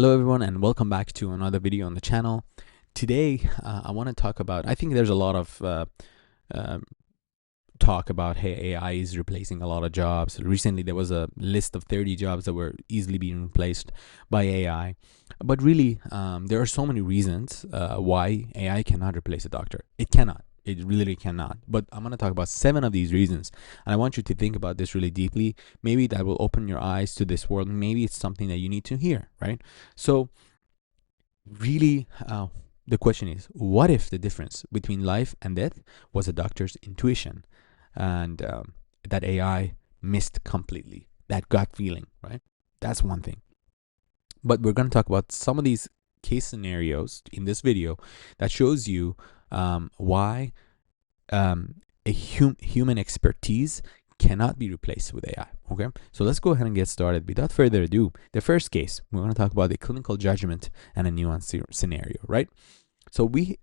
Hello everyone and welcome back to another video on the channel. Today I want to talk about, I think there's a lot of um talk about, hey, AI is replacing a lot of jobs. Recently there was a list of 30 jobs that were easily being replaced by AI. But really, there are so many reasons why AI cannot replace a doctor. It cannot. It really cannot. But I'm going to talk about 7 of these reasons. And I want you to think about this really deeply. Maybe that will open your eyes to this world. Maybe it's something that you need to hear, right? So, really, the question is, what if the difference between life and death was a doctor's intuition and that AI missed completely? That gut feeling, right? That's one thing. But we're going to talk about some of these case scenarios in this video that shows you why a human expertise cannot be replaced with AI. Okay, so let's go ahead and get started. Without further ado, the first case, we're going to talk about the clinical judgment and a nuanced scenario, right? So we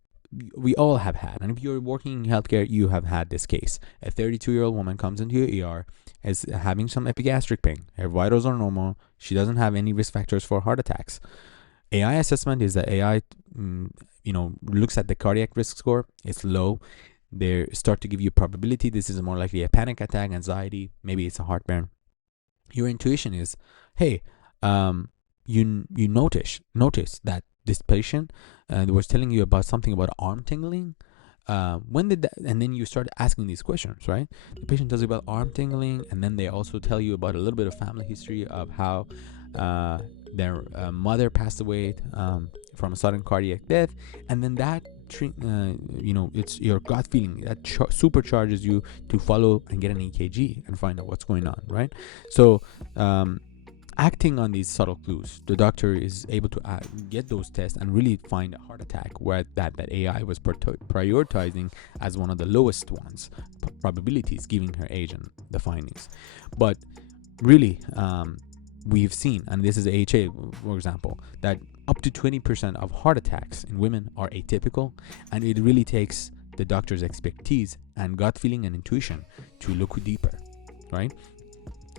all have had, and if you're working in healthcare, you have had this case. A 32-year-old woman comes into your ER, is having some epigastric pain. Her vitals are normal. She doesn't have any risk factors for heart attacks. AI assessment is that AI, looks at the cardiac risk score. It's low. They start to give you probability. This is more likely a panic attack, anxiety. Maybe it's a heartburn. Your intuition is, hey, you notice that this patient was telling you about something about arm tingling. When did that? And then you start asking these questions, right? The patient tells you about arm tingling, and then they also tell you about a little bit of family history of how their mother passed away from a sudden cardiac death, and then that it's your gut feeling that supercharges you to follow and get an EKG and find out what's going on, right? So acting on these subtle clues, the doctor is able to get those tests and really find a heart attack where that AI was prioritizing as one of the lowest ones, probabilities, giving her age and the findings. But really, we've seen, and this is AHA, for example, that up to 20% of heart attacks in women are atypical, and it really takes the doctor's expertise and gut feeling and intuition to look deeper, right?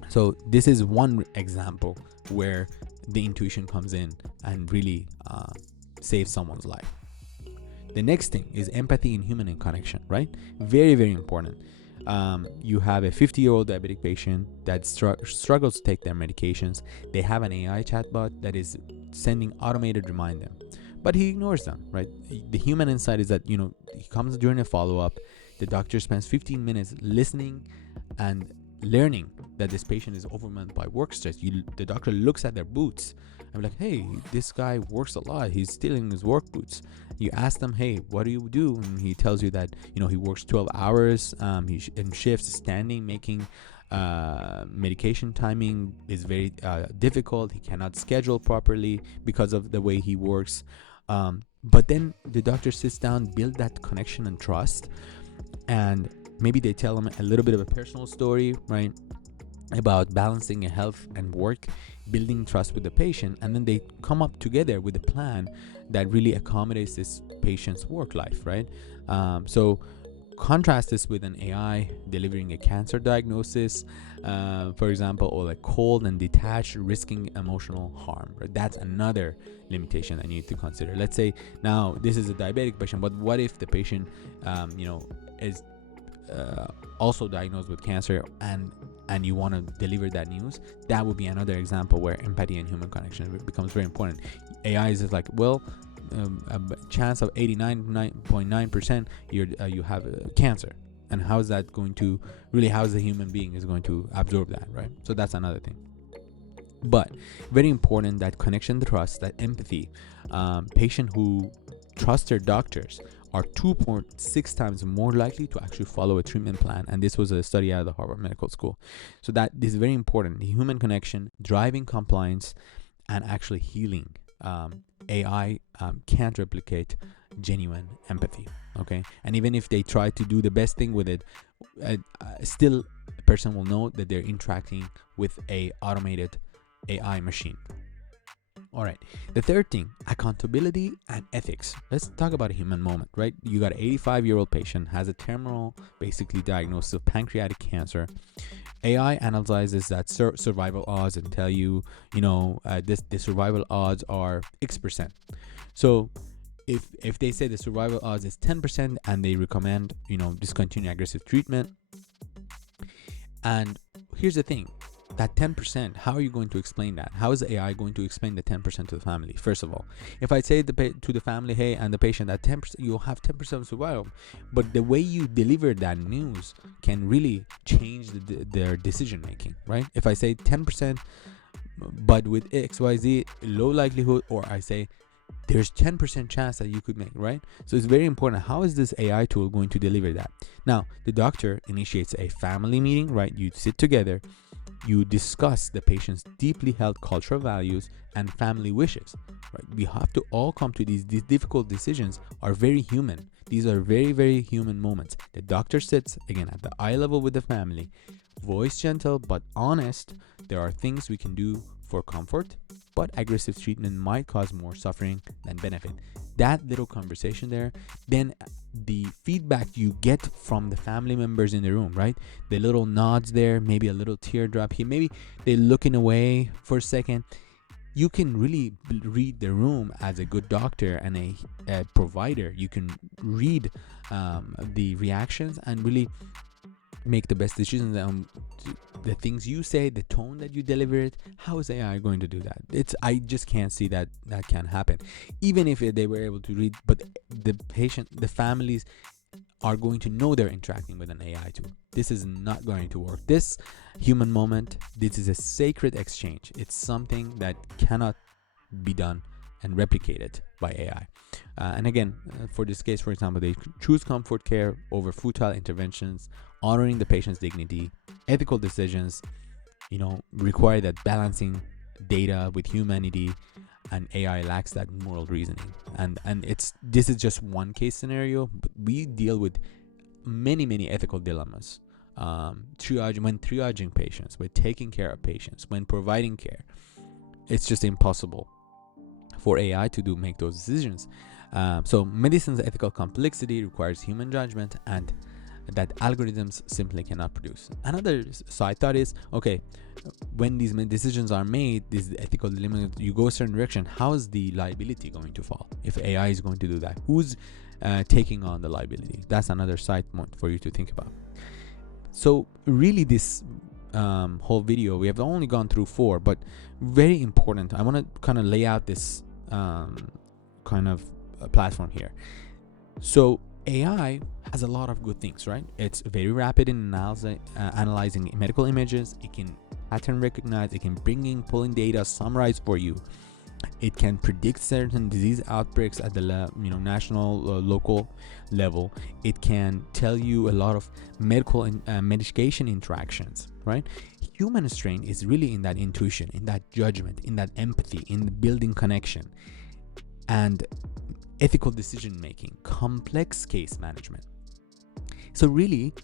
So this is one example where the intuition comes in and really saves someone's life. The next thing is empathy in human connection, right? Very, very important. You have a 50-year-old diabetic patient that struggles to take their medications. They have an AI chatbot that is sending automated remind them, but he ignores them, right? The human insight is that, he comes during a follow-up. The doctor spends 15 minutes listening and learning that this patient is overwhelmed by work stress. The doctor looks at their boots and be like, hey, this guy works a lot, he's stealing his work boots. You ask them, hey, what do you do? And he tells you that he works 12 hours, he's in shifts, standing, making medication timing is very difficult. He cannot schedule properly because of the way he works. But then the doctor sits down, build that connection and trust, and maybe they tell him a little bit of a personal story, right, about balancing a health and work, building trust with the patient, and then they come up together with a plan that really accommodates this patient's work life, right? So contrast this with an AI delivering a cancer diagnosis, for example, or a cold and detached, risking emotional harm, right? That's another limitation I need to consider. Let's say now this is a diabetic patient, but what if the patient is also diagnosed with cancer and you want to deliver that news? That would be another example where empathy and human connection becomes very important. AI is like, well, a chance of 89.9% you have cancer, and how is that going to really, how is the human being is going to absorb that, right? So that's another thing. But very important, that connection, the trust, that empathy. Patient who trust their doctors are 2.6 times more likely to actually follow a treatment plan, and this was a study out of the Harvard Medical School. So that is very important. The human connection, driving compliance, and actually healing. AI can't replicate genuine empathy, okay? And even if they try to do the best thing with it, still a person will know that they're interacting with a automated AI machine. All right. The third thing, accountability and ethics. Let's talk about a human moment, right? You got an 85-year-old patient, has a terminal, basically diagnosis of pancreatic cancer. AI analyzes that survival odds and tell you, the survival odds are X%. So if they say the survival odds is 10% and they recommend, discontinue aggressive treatment. And here's the thing, that 10%, how are you going to explain that? How is AI going to explain the 10% to the family? First of all, if I say to the family, hey, and the patient, that 10%, you'll have 10% survival, but the way you deliver that news can really change their decision making, right? If I say 10%, but with XYZ, low likelihood, or I say there's 10% chance that you could make, right? So it's very important. How is this AI tool going to deliver that? Now, the doctor initiates a family meeting, right? You sit together, you discuss the patient's deeply held cultural values and family wishes, right? We have to all come to these difficult decisions are very human. These are very, very human moments. The doctor sits, again, at the eye level with the family, voice gentle but honest. There are things we can do for comfort, but aggressive treatment might cause more suffering than benefit. That little conversation there, then the feedback you get from the family members in the room, right? The little nods there, maybe a little teardrop here, maybe they're looking away for a second. You can really read the room as a good doctor and a provider. You can read the reactions and really make the best decisions on the things you say, the tone that you deliver it. How is AI going to do that? I just can't see that can happen, even if they were able to read. But the patient, the families are going to know they're interacting with an AI tool. This is not going to work. This human moment, this is a sacred exchange. It's something that cannot be done and replicated by AI. And again, for this case, for example, they choose comfort care over futile interventions, honoring the patient's dignity. Ethical decisions, require that balancing data with humanity, and AI lacks that moral reasoning. And this is just one case scenario, but we deal with many ethical dilemmas. Triaging patients, when taking care of patients, when providing care, it's just impossible for AI to make those decisions. So medicine's ethical complexity requires human judgment and that algorithms simply cannot produce. Another side thought is, okay, when these decisions are made, these ethical dilemmas, you go a certain direction, how is the liability going to fall? If AI is going to do that, who's taking on the liability? That's another side point for you to think about. So really this whole video, we have only gone through 4, but very important. I want to kind of lay out this kind of platform here. So AI has a lot of good things, right? It's very rapid in analyzing medical images. It can pattern recognize. It can pulling data, summarize for you. It can predict certain disease outbreaks at the national, local level. It can tell you a lot of medical and medication interactions, right? Human strength is really in that intuition, in that judgment, in that empathy, in the building connection, and ethical decision making, complex case management. So really,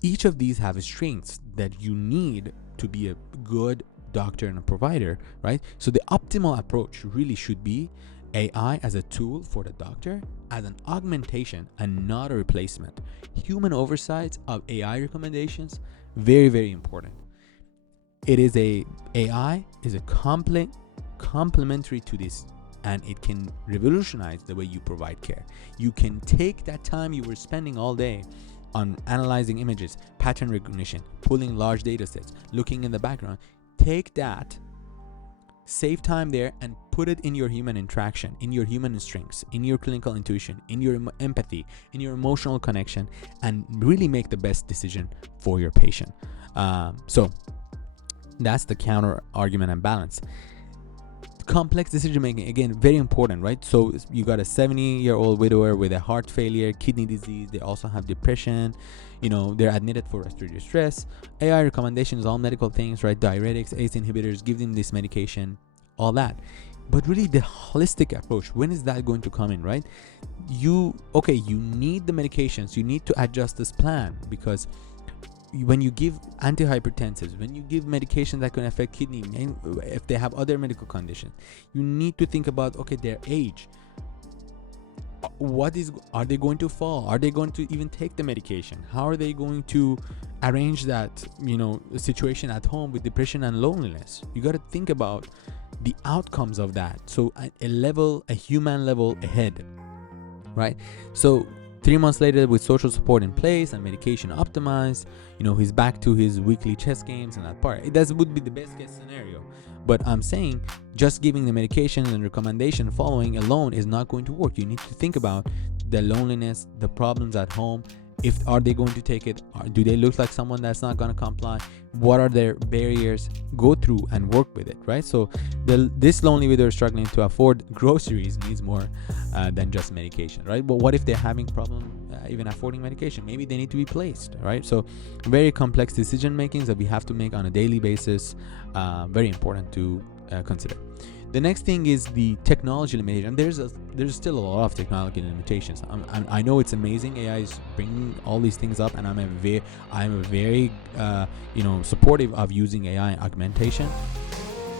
each of these have strengths that you need to be a good doctor and a provider, right? So the optimal approach really should be AI as a tool for the doctor, as an augmentation and not a replacement. Human oversight of AI recommendations, very, very important. AI is a complementary to this, and it can revolutionize the way you provide care. You can take that time you were spending all day on analyzing images, pattern recognition, pulling large data sets, looking in the background. Take that, save time there, and put it in your human interaction, in your human strengths, in your clinical intuition, in your empathy, in your emotional connection, and really make the best decision for your patient. So that's the counter argument and balance. Complex decision making, again, very important, right? So you got a 70-year-old widower with a heart failure, kidney disease. They also have depression. They're admitted for respiratory distress. AI recommendations, all medical things, right? Diuretics, ACE inhibitors, give them this medication, all that. But really, the holistic approach, when is that going to come in, right? You need the medications. You need to adjust this plan because when you give antihypertensives, when you give medication that can affect kidney, if they have other medical conditions, you need to think about, okay, their age. Are they going to fall? Are they going to even take the medication? How are they going to arrange that, situation at home with depression and loneliness? You got to think about the outcomes of that. So a human level ahead, right? So 3 months later, with social support in place and medication optimized, he's back to his weekly chess games and that part. That would be the best case scenario. But I'm saying just giving the medication and recommendation following alone is not going to work. You need to think about the loneliness, the problems at home. Are they going to take it? Do they look like someone that's not going to comply? What are their barriers? Go through and work with it, right? So this lonely widow struggling to afford groceries needs more than just medication, right? But what if they're having problem even affording medication? Maybe they need to be placed, right? So very complex decision makings that we have to make on a daily basis. Very important to consider. The next thing is the technology limitation. There's still a lot of technology limitations. I know it's amazing. AI is bringing all these things up, and I'm a very supportive of using AI augmentation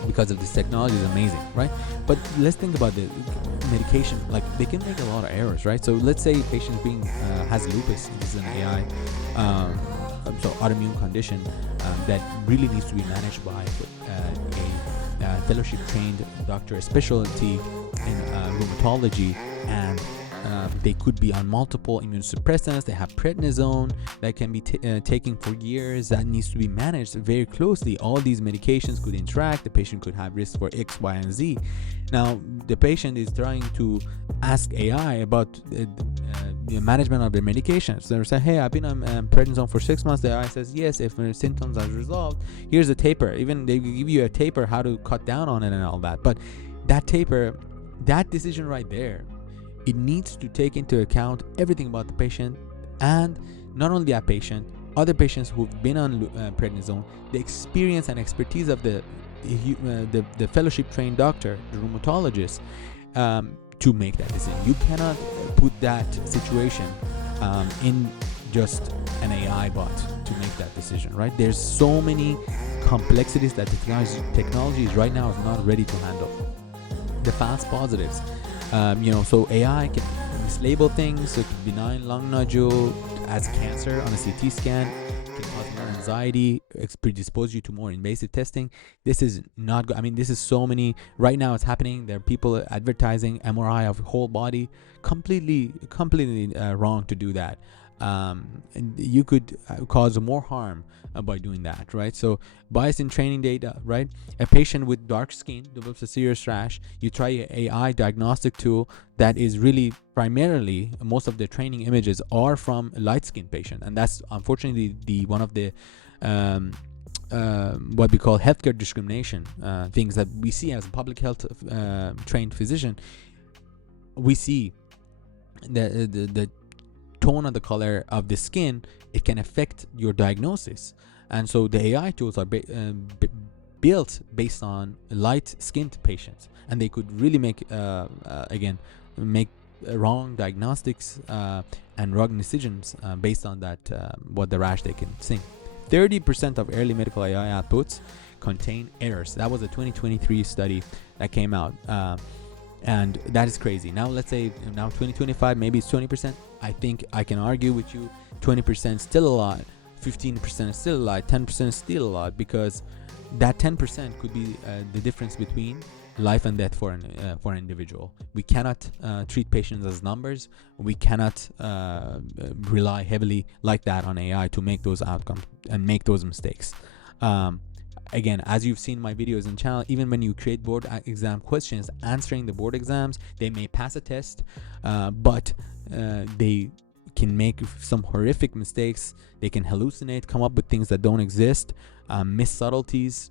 because of this technology is amazing, right? But let's think about the medication. Like, they can make a lot of errors, right? So let's say a patient has lupus. This is an AI autoimmune condition that really needs to be managed by a fellowship trained doctor, a specialty in rheumatology, and they could be on multiple immunosuppressants. They have prednisone that can be taken for years, that needs to be managed very closely. All these medications could interact. The patient could have risk for X, Y, and Z. Now the patient is trying to ask AI about the management of their medications. So they say, hey, I've been on prednisone for 6 months. The AI says, yes, if my symptoms are resolved, here's a taper. Even they give you a taper, how to cut down on it and all that. But that taper, that decision right there, it needs to take into account everything about the patient, and not only that patient, other patients who've been on prednisone, the experience and expertise of the fellowship trained doctor, the rheumatologist, to make that decision. You cannot put that situation in just an AI bot to make that decision, right? There's so many complexities that the technology is right now is not ready to handle. The false positives. So AI can mislabel things. So it could benign lung nodule as cancer on a CT scan, can cause more anxiety, predispose you to more invasive testing. This is not good. I mean, this is so many. Right now it's happening. There are people advertising MRI of whole body. Completely wrong to do that. And you could cause more harm by doing that, right? So bias in training data, right? A patient with dark skin develops a serious rash. You try an AI diagnostic tool that is really primarily, most of the training images are from a light skinned patient, and that's unfortunately one of the what we call healthcare discrimination things that we see as a public health trained physician. We see the tone of the color of the skin, it can affect your diagnosis. And so the AI tools are built based on light skinned patients, and they could really make wrong diagnostics and wrong decisions based on that, what the rash they can see. 30% of early medical AI outputs contain errors. That was a 2023 study that came out. And that is crazy. Now let's say now 2025, maybe it's 20%. I think I can argue with you 20% still a lot, 15% is still a lot, 10% is still a lot, because that 10% could be the difference between life and death for an individual. We cannot treat patients as numbers. We cannot rely heavily like that on AI to make those outcomes and make those mistakes. Again, as you've seen my videos and channel, even when you create board exam questions, answering the board exams, they may pass a test, but they can make some horrific mistakes. They can hallucinate, come up with things that don't exist, miss subtleties,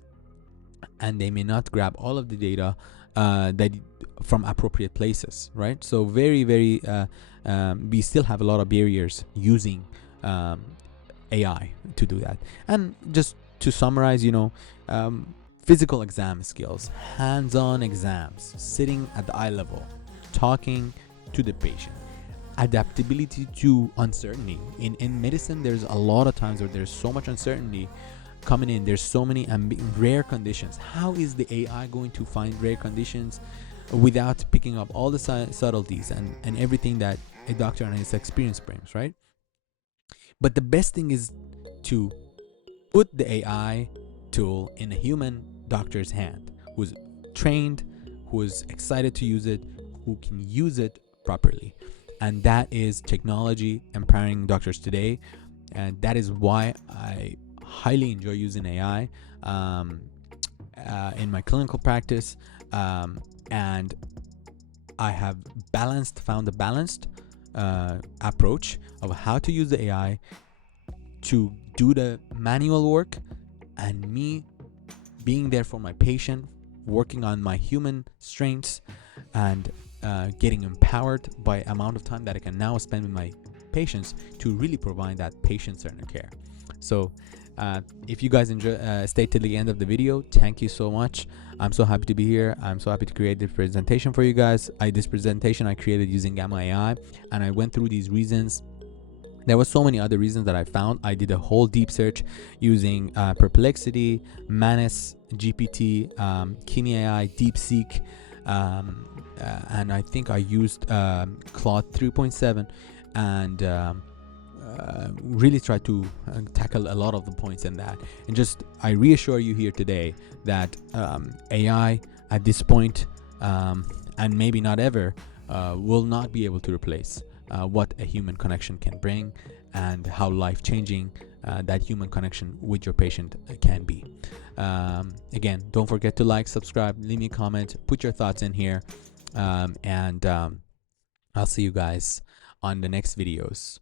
and they may not grab all of the data that from appropriate places, right? So very, very, we still have a lot of barriers using AI to do that. And just to summarize, physical exam skills, hands-on exams, sitting at the eye level, talking to the patient, adaptability to uncertainty. In medicine, there's a lot of times where there's so much uncertainty coming in. There's so many rare conditions. How is the AI going to find rare conditions without picking up all the subtleties and everything that a doctor and his experience brings, right? But the best thing is to put the AI tool in a human doctor's hand who's trained, who is excited to use it, who can use it properly. And that is technology empowering doctors today. And that is why I highly enjoy using AI in my clinical practice. And I have found a balanced approach of how to use the AI to do the manual work, and me being there for my patient, working on my human strengths, and getting empowered by amount of time that I can now spend with my patients to really provide that patient-centered care. So if you guys stay till the end of the video, thank you so much. I'm so happy to be here. I'm so happy to create this presentation for you guys. This presentation I created using Gamma AI, and I went through these reasons. There were so many other reasons that I found. I did a whole deep search using Perplexity, Manus, GPT, Kini AI, DeepSeek, and I think I used Claude 3.7, and really try to tackle a lot of the points in that. And just I reassure you here today that AI at this point, and maybe not ever, will not be able to replace what a human connection can bring, and how life-changing that human connection with your patient can be. Again, don't forget to like, subscribe, leave me a comment, put your thoughts in here, and I'll see you guys on the next videos.